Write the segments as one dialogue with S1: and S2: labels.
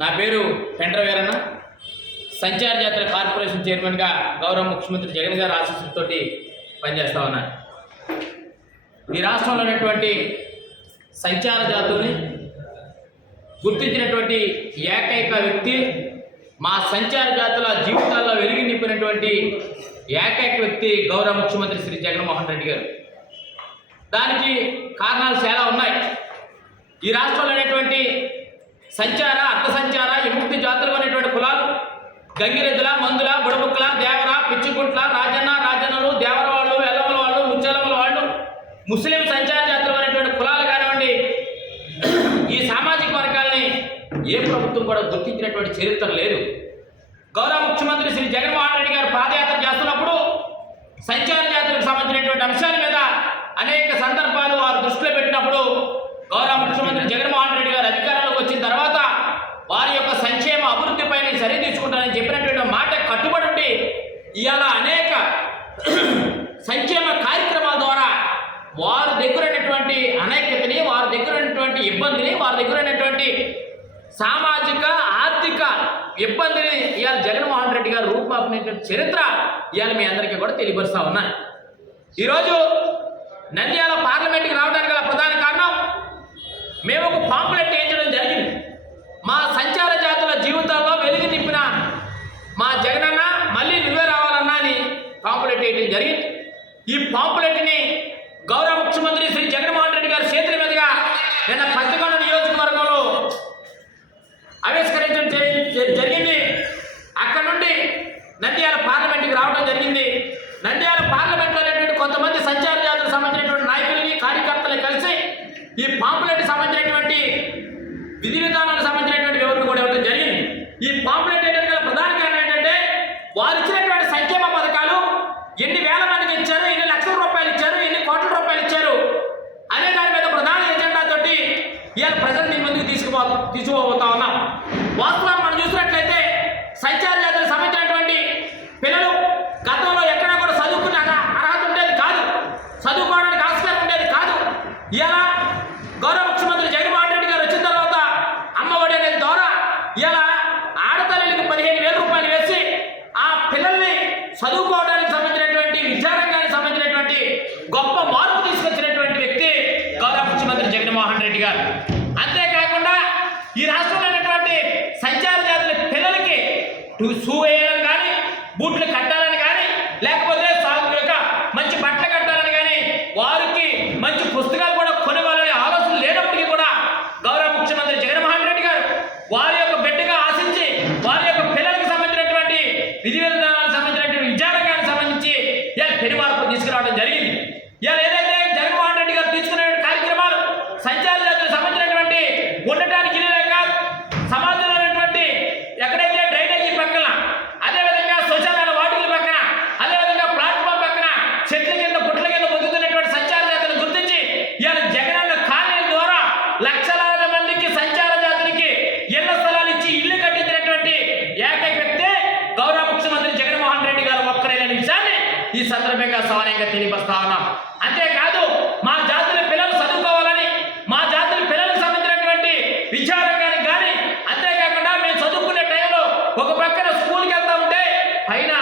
S1: నా పేరు పెండ్ర వీరన్న. సంచార జాతర కార్పొరేషన్ చైర్మన్గా గౌరవ ముఖ్యమంత్రి జగన్ గారి ఆశీస్సులతో పనిచేస్తా ఉన్నాను ఈ రాష్ట్రంలో ఉన్నటువంటి సంచార జాతుల్ని గుర్తించినటువంటి ఏకైక వ్యక్తి మా సంచార జాతుల జీవితాల్లో వెలుగు నింపినటువంటి ఏకైక వ్యక్తి గౌరవ ముఖ్యమంత్రి శ్రీ జగన్మోహన్ రెడ్డి గారు. దానికి కారణాలు చాలా ఉన్నాయి. ఈ రాష్ట్రంలో అనేటువంటి సంచార అర్థ సంచార విముక్తి జాతులు అనేటువంటి కులాలు. గంగిరెద్దుల మందుల బుడబుక్కల దేవర పిచ్చిగుంట్ల రాజన్న రాజన్నలు దేవర వాళ్ళు ఎల్లమ్మల వాళ్ళు ముచ్చలమ్మల వాళ్ళు ముస్లిం సంచార జాతులు అనేటువంటి కులాలు కానివ్వండి ఈ సామాజిక వర్గాల్ని ఏ ప్రభుత్వం కూడా గుర్తించినటువంటి చరిత్ర లేదు. గౌరవ ముఖ్యమంత్రి శ్రీ జగన్మోహన్ రెడ్డి గారు పాదయాత్ర చేస్తున్నప్పుడు సంచార జాతులకు సంబంధించినటువంటి అంశాల మీద అనేక సందర్భాలు వారు దృష్టిలో పెట్టినప్పుడు గౌరవ ముఖ్యమంత్రి జగన్మోహన్ రెడ్డి గారు అధికారంలోకి వచ్చిన తర్వాత వారి యొక్క సంక్షేమ అభివృద్ధిపై నేను చర్య తీసుకుంటానని చెప్పినటువంటి మాట కట్టుబడి ఉండి ఇవాళ అనేక సంక్షేమ కార్యక్రమాల ద్వారా వారి దగ్గర ఉన్నటువంటి అనైక్యతని వారి దగ్గర ఉన్నటువంటి ఇబ్బందిని వారి దగ్గర ఉన్నటువంటి సామాజిక ఆర్థిక ఇబ్బందిని ఇవాళ జగన్మోహన్ రెడ్డి గారు రూపుమాపినటువంటి చరిత్ర ఇవాళ మీ అందరికీ కూడా తెలియపరుస్తా ఉన్నాను ఈరోజు నంద్యాల పార్లమెంట్కి రావడానికి గల ప్రధాన కారణం మేము ఒక పాంపులెట్ వేయించడం జరిగింది. మా సంచార జాతుల జీవితాల్లో వెలుగు నింపిన మా జగనన్న మళ్ళీ నువ్వే రావాలన్నా అని పాంప్లెట్ వేయడం జరిగింది. ఈ పాంప్లెట్ని గౌరవ ముఖ్యమంత్రి శ్రీ జగన్మోహన్ రెడ్డి గారి చేతుల మీదుగా నిన్న పత్తికొండ ఆవిష్కరించడం జరిగింది. అక్కడ నుండి నంద్యాల పార్లమెంట్కి రావడం జరిగింది. నంద్యాల పార్లమెంట్లో ఉన్నటువంటి కొంతమంది సంచార జాతులకు సంబంధించినటువంటి నాయకుల్ని కార్యకర్తలు కలిసి ఈ పాంపులెట్ సంబంధించినటువంటి విధి విధానాలు సంబంధించినటువంటి వివరణ కూడా ఇవ్వడం జరిగింది ఈ పాంపులెట్ ఏంటంటే గల ప్రధాన కారణం ఏంటంటే వారు ఇచ్చినటువంటి సంక్షేమ పథకాలు ఎన్ని వేల మందికి ఇచ్చారు ఎన్ని లక్షల రూపాయలు ఇచ్చారు ఎన్ని కోట్ల రూపాయలు ఇచ్చారు అనే దాని మీద ప్రధాన ఎజెండా తోటి ఇవాళ ప్రజలు మీ ముందుకు తీసుకుపో తీసుకుపోతా ఉన్నాం వాస్తవాన్ని మనం చూసినట్లయితే సంచార జాతులకు సంబంధించినటువంటి పిల్లలు గతంలో ఎక్కడా కూడా చదువుకునే అర్హత ఉండేది కాదు. చదువుకోవడానికి ఆస్కారం ఉండేది కాదు. ఇలా గౌరవ ముఖ్యమంత్రి జగన్మోహన్ రెడ్డి గారు వచ్చిన తర్వాత అమ్మఒడి అనేది ద్వారా ఇలా ఆడతల్లికి పదిహేను వేల రూపాయలు వేసి ఆ పిల్లల్ని చదువుకోవడం సంబంధించినటువంటి విద్యారంగానికి సంబంధించినటువంటి గొప్ప మార్పు తీసుకొచ్చినటువంటి వ్యక్తి గౌరవ ముఖ్యమంత్రి జగన్మోహన్ రెడ్డి గారు అంతేకాకుండా ఈ రాష్ట్రంలో ఉన్నటువంటి సంచార జాతుల పిల్లలకి టు- షూ వేయడం కానీ బూట్లు కట్టాలని కానీ లేకపోతే సాగు యొక్క మంచి బట్టలు కట్టాలని కానీ వారికి మంచి పుస్తకాలు కూడా కొనివ్వాలనే ఆలోచన లేనప్పటికీ కూడా గౌరవ ముఖ్యమంత్రి జగన్మోహన్ రెడ్డి గారు వారి యొక్క బిడ్డగా ఆశించి వారి యొక్క పిల్లలకు సంబంధించినటువంటి విధి విధానాలకు సంబంధించినటువంటి విద్యారంగానికి సంబంధించి ఇలా పెను మార్పు తీసుకురావడం జరిగింది ఇలా ఏదైతే జగన్మోహన్ రెడ్డి గారు తీసుకునే కార్యక్రమాలు సంచార జాతులకు సంబంధించినటువంటి ఉండటానికి ఇల్లు లేక సమాజంలో ఉన్నటువంటి ఎక్కడైతే డ్రైనేజీ పక్కన అదేవిధంగా శౌచాలయ వాటిల పక్కన అదేవిధంగా ప్లాట్ఫామ్ పక్కన చెట్ల కింద పుట్ల కింద బతుకుతున్నటువంటి సంచార జాతులను గుర్తించి ఇవాళ జగనన్న కాలనీల ద్వారా లక్షలాది మందికి సంచార జాతులకి ఇళ్ళ స్థలాలు ఇచ్చి ఇల్లు కట్టించినటువంటి ఏకైక వ్యక్తి గౌరవ ముఖ్యమంత్రి జగన్మోహన్ రెడ్డి గారు ఒక్కరేననే విషయాన్ని ఈ సందర్భంగా సవాలంగా తెలియపరుస్తా ఉన్నాం. అంతేకాదు మా జాతుల పిల్లలు చదువుకోవాలని మా జాతుల పిల్లలకు సంబంధించినటువంటి విద్యారంగానికి కానీ అంతేకాకుండా మేము చదువుకునే టైంలో ఒక పక్కన స్కూల్కి వెళ్తా ఉంటే పైన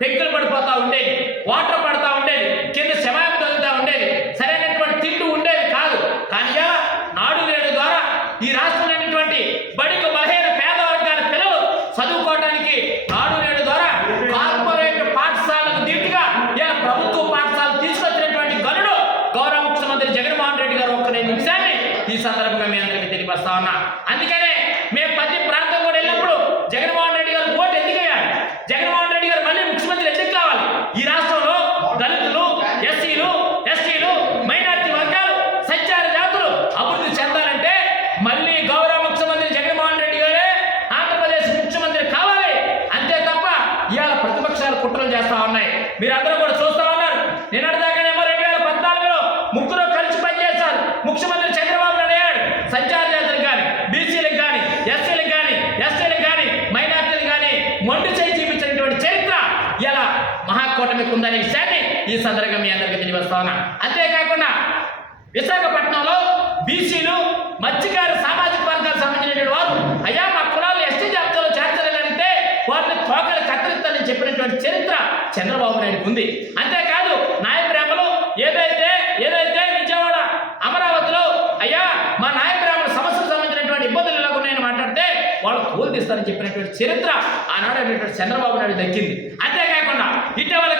S1: టెక్కులు పడిపోతా ఉండే వాటర్ పడతా ఉండేది కింద శమాయం తగ్గుతూ ఉండేది సరైనటువంటి తిండి ఉండేది కాదు కానీ ఇలా నాడు నేడు ద్వారా ఈ రాష్ట్రంలో ఉన్నటువంటి బడికి బలహీన పేద వర్గాల పిల్లలు చదువుకోవడానికి నాడు నేడు ద్వారా కార్పొరేట్ పాఠశాలకు దీటుగా ఇలా ప్రభుత్వ పాఠశాలలు తీసుకొచ్చినటువంటి గనుడు గౌరవ ముఖ్యమంత్రి జగన్మోహన్ రెడ్డి గారు ఒక్క నిమిషాన్ని ఈ సందర్భంగా మీ అందరికీ మనకు ఉందనే విషయాన్ని ఈ సందర్భంగా మీ అందరికీ తెలియవస్తా ఉన్నా. అంతేకాకుండా విశాఖపట్నంలో బీసీలు మత్స్యకారు సామాజిక వర్గాలకు సంబంధించిన వారు అయ్యా మా కులాలు ఎస్టీ జాబితాలో చేర్చలేదంటే వారిని తోకలు కత్తిరిస్తానని చెప్పినటువంటి చరిత్ర చంద్రబాబు నాయుడుకు ఉంది. అంతేకాదు నాయప్రేమలు ఏదైతే ఏదైతే విజయవాడ అమరావతిలో అయ్యా మా నాయకురామల సమస్యకు సంబంధించినటువంటి ఇబ్బందులు నేను మాట్లాడితే వాళ్ళు తోలు తీస్తారని చెప్పినటువంటి చరిత్ర ఆనాడు చంద్రబాబు నాయుడు దక్కింది. అంతేకాకుండా ఇటీవల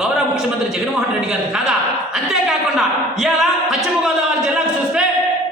S1: గౌరవ ముఖ్యమంత్రి జగన్మోహన్ రెడ్డి గారు కాదా? అంతేకాకుండా ఇవాళ పశ్చిమ గోదావరి జిల్లాకు చూస్తే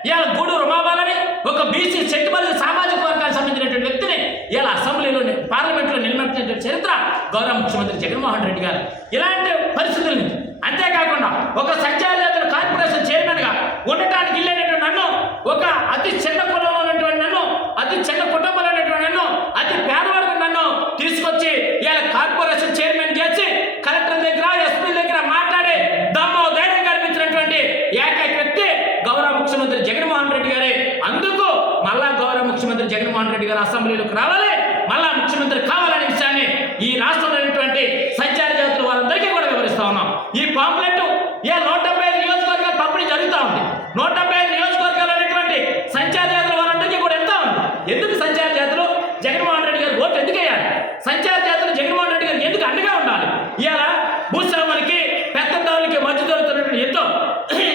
S1: ఇవాళ గూడూరు రమాబాలని ఒక బీసీ చెట్టుబడి సామాజిక వర్గానికి సంబంధించినటువంటి వ్యక్తిని ఇవాళ అసెంబ్లీలో పార్లమెంట్లో నిలబెట్టినటువంటి చరిత్ర గౌరవ ముఖ్యమంత్రి జగన్మోహన్ రెడ్డి గారు. ఇలాంటి పరిస్థితుల నుంచి అంతేకాకుండా ఒక సంచార కార్పొరేషన్ చైర్మన్గా ఉండటానికి వెళ్ళేటటువంటి నన్ను ఒక అతి చిన్న కులంలో ఉన్నటువంటి నన్ను అతి చిన్న కుటుంబంలో ఉన్నటువంటి నన్ను అతి పేదవాడు నన్ను తీసుకొచ్చి ఇవాళ కార్పొరేషన్ చైర్మన్ చేసి కలెక్టర్ దగ్గర ఎస్పీ దగ్గర మాట్లాడి దమ్ము ధైర్యం కల్పించినటువంటి ఏకైక వ్యక్తి గౌరవ ముఖ్యమంత్రి జగన్మోహన్ రెడ్డి గారే అందుకు మళ్ళా గౌరవ ముఖ్యమంత్రి జగన్మోహన్ రెడ్డి గారు అసెంబ్లీలోకి రావాలి. మళ్ళా ముఖ్యమంత్రి కావాలనే విషయాన్ని ఈ రాష్ట్రంలో ఉన్నటువంటి సంచార జాతులు వారందరికీ కూడా వివరిస్తా ఉన్నాం. ఈ పాంప్లెట్ ఏ నూట డెబ్బై ఐదు నియోజకవర్గాలు పంపిణీ జరుగుతూ ఉంది. నూట డెబ్బై ఐదు నియోజకవర్గాలు అనేటువంటి సంచార జాతుల వారందరికీ కూడా ఎంత ఉంది. ఎందుకు సంచార జాతులు? జగన్మోహన్ రెడ్డి గారు ఓటు ఎందుకు వేయాలి? సంచార జాతులు జగన్మోహన్ రెడ్డి గారు ఎందుకు అండగా ఉండాలి? ఇలా భూస్వాములకి పెత్తందారులకి మధ్య జరుగుతున్నటువంటి యుద్ధం ఇది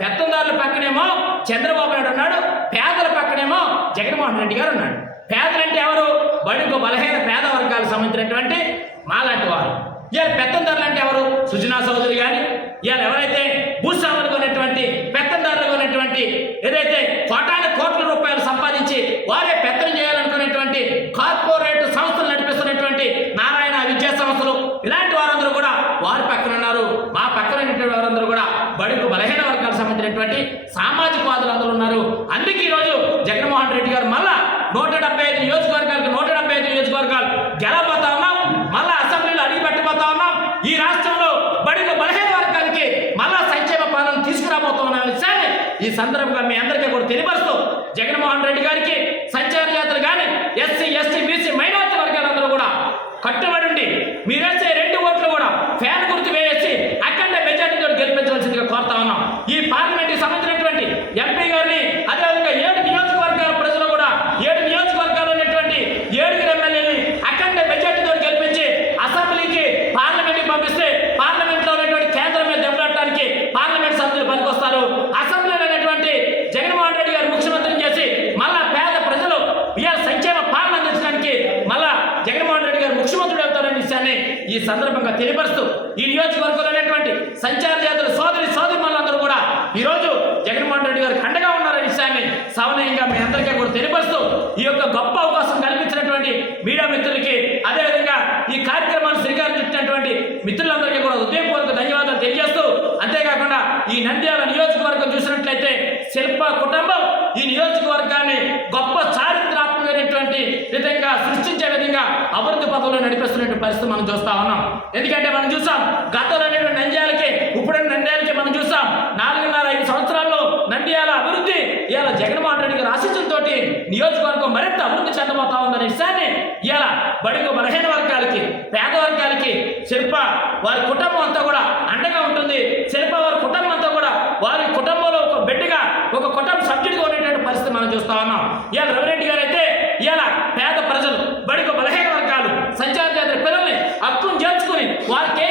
S1: పెత్తందారుల పక్కనేమో చంద్రబాబు నాయుడు ఉన్నాడు పేదల పక్కనేమో జగన్మోహన్ రెడ్డి గారు ఉన్నాడు పేదలంటే ఎవరు బడుగు బలహీన పేద వర్గాలకు సంబంధించినటువంటి మాలాంటి వారు. ఇవాళ పెత్తందారులు అంటే ఎవరు? సుజనా సోదరులు కానీ ఇవాళ ఎవరైతే భూస్వాములు కొనేటువంటి పెత్తందారులు కొన్నటువంటి ఏదైతే కోటాను కోట్ల రూపాయలు సంపాదించి వారే పెత్తనం చేయాలనుకునేటువంటి కార్పొరేట్ సంస్థలు నడిపిస్తున్నటువంటి నారాయణ విద్యా సంస్థలు ఇలాంటి వారందరూ కూడా వారి పక్కన ఉన్నారు. మా పక్కన ఉన్నటువంటి వారందరూ కూడా బడుగు బలహీన వర్గాలకు సంబంధించినటువంటి సామాజిక వాదులు అందరూ ఉన్నారు. అందుకే ఈరోజు జగన్మోహన్ రెడ్డి గారు మళ్ళా నూట డెబ్బై ఐదు నియోజకవర్గాలకు నూట డెబ్బై ఐదు నియోజకవర్గాలు గెలవబోతా ఉన్నాం మళ్ళా అసెంబ్లీలో అడిగి పెట్టబోతా ఉన్నాం. ఈ రాష్ట్రంలో బడిన బలహీన వర్గానికి మళ్ళా సంక్షేమ పాలన తీసుకురాబోతున్న విషయాన్ని ఈ సందర్భంగా మీ అందరికీ కూడా తెలియపరుస్తూ జగన్మోహన్ రెడ్డి గారికి సంచార యాత్ర కానీ ఎస్సీ ఎస్టీ బీసీ మైనార్టీ వర్గాలందరూ కూడా కట్టుబడి ఉండి మీరేసే రెండు ఓట్లు కూడా ఫ్యాన్ గుర్తు వేసి అఖండ మెజార్టీతో గెలిపించవలసిందిగా కోరుతా ఉన్నాం ఈ పార్లమెంట్కి సంబంధించినటువంటి ఎంపీ గారిని అదేవిధంగా ఏడు నియోజకవర్గాల ప్రజలు కూడా ఏడు నియోజకవర్గాలు ఉన్నటువంటి ఏడుగురు ఎమ్మెల్యేని అఖండ మెజార్టీతో గెలిపించి అసెంబ్లీకి పార్లమెంట్కి పంపిస్తే పార్లమెంట్లో ఉన్నటువంటి కేంద్రం మీద దెబ్బలాడటానికి పార్లమెంట్ సభ్యులు పనికొస్తారు అసెంబ్లీలో ఉన్నటువంటి జగన్మోహన్ రెడ్డి గారు ముఖ్యమంత్రిని చేసి మళ్ళా పేద ప్రజలు ఇవాళ సంక్షేమ పాలన అందించడానికి మళ్ళా జగన్మోహన్ రెడ్డి గారు ముఖ్యమంత్రుడు అవుతారనే విషయాన్ని ఈ సందర్భంగా తెలియపరుస్తూ ఈ నియోజకవర్గంలో ఉన్నటువంటి సంచార జాతుల సోదరి సోదరి మనందరూ కూడా ఈరోజు జగన్మోహన్ రెడ్డి గారికి అండగా ఉన్నారనే విషయాన్ని సవనీయంగా మీ అందరికీ కూడా తెలియపరుస్తూ ఈ యొక్క గొప్ప అవకాశం కల్పించినటువంటి మీడియా మిత్రులకి అదేవిధంగా ఈ కార్యక్రమాన్ని శ్రీకారం చుట్టినటువంటి మిత్రులందరికీ కూడా ఉదయపూర్వక ధన్యవాదాలు తెలియజేస్తూ అంతేకాకుండా ఈ నంద్యాల నియోజకవర్గం చూసినట్లయితే శిల్ప కుటుంబం ఈ నియోజకవర్గాన్ని సృష్టించే విధంగా అభివృద్ధి పథంలో నడిపిస్తున్నటువంటి పరిస్థితి మనం చూస్తా ఉన్నాం. ఎందుకంటే మనం చూసాం గతంలో అనేటువంటి నంద్యాలకి ఇప్పుడు నంద్యాలకి మనం చూసాం నాలుగున్నర ఐదు సంవత్సరాల్లో నంద్యాల అభివృద్ధి ఇవాళ జగన్మోహన్ రెడ్డి గారి నియోజకవర్గం మరింత అభివృద్ధి చెందబోతా ఉందనే విషయాన్ని ఇలా బడుగు బలహీన వర్గాలకి పేద వర్గాలకి శిల్ప వారి కుటుంబం అంతా కూడా అండగా ఉంటుంది. శిల్ప వారి కుటుంబం అంతా కూడా వారి కుటుంబంలో ఒక బిడ్డగా ఒక కుటుంబ సభ్యుడిగా ఉండేటువంటి పరిస్థితి మనం చూస్తా ఉన్నాం. ఇవాళ What?